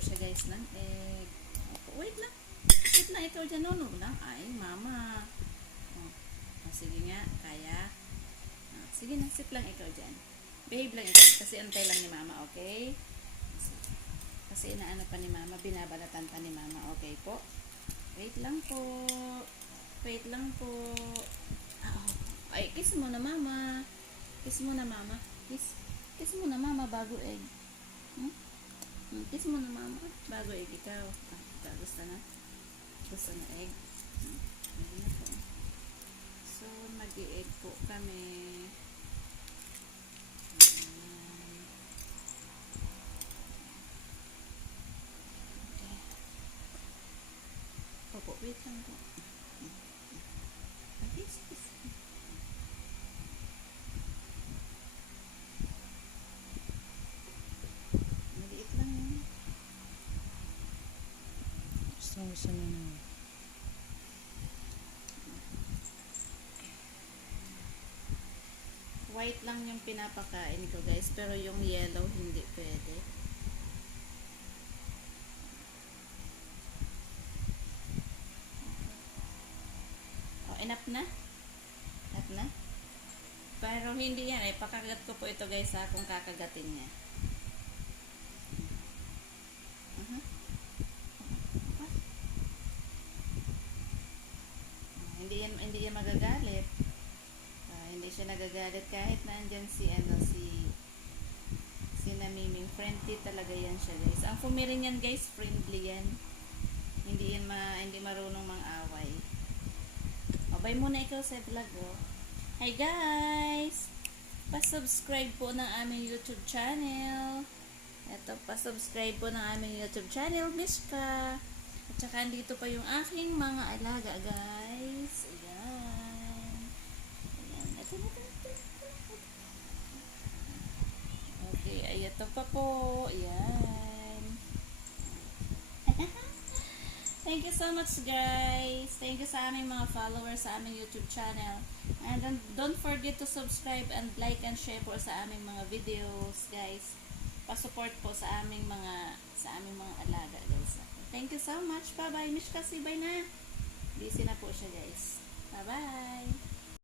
siya guys ng egg. Wait lang. Wait na, ikaw dyan. No, lang. Ay, mama. Sige nga, kaya. Sige na, sit lang ikaw dyan. Behave lang ikaw. Kasi antay lang ni mama, okay? Kasi inaano pa ni mama, binabalatan pa ni mama. Okay po? Wait lang po. Wait lang po. Ay, kiss mo na mama. Kiss mo na mama. Kiss mo na mama bago egg. Kiss mo na mama bago egg ikaw. Gusto na? Gusto na egg? Ayun na po. So, mag-i-egg po kami. Okay. Opo, wait lang po. Kiss. Maliit lang yun. Gusto na naman. White lang yung pinapakain ko guys, pero yung yellow hindi pwede. Enough na? Enough na? Pero hindi yan eh, pakagat ko po ito guys ha, kung kakagatin niya. Hindi yan magagalit. Hindi siya nagagalit kahit nandyan si Namiming. Friendly talaga yan siya guys. Ang fumirin yan guys, friendly yan. Hindi marunong mang-away. Bye muna ikaw sa vlog oh. Hi guys! Pa-subscribe po ng aming YouTube channel. Ito, pa-subscribe po ng aming YouTube channel, Mishka. At saka dito pa yung aking mga alaga guys. Ayan. Ito. Okay, ay ito pa po. Ayan. Thank you so much guys. Thank you sa aming mga followers sa aming YouTube channel. And don't forget to subscribe and like and share po sa aming mga videos guys. Pa-support po sa aming mga alaga guys. Thank you so much. Bye bye. Mishka, say bye na. Busy na po siya guys. Bye bye.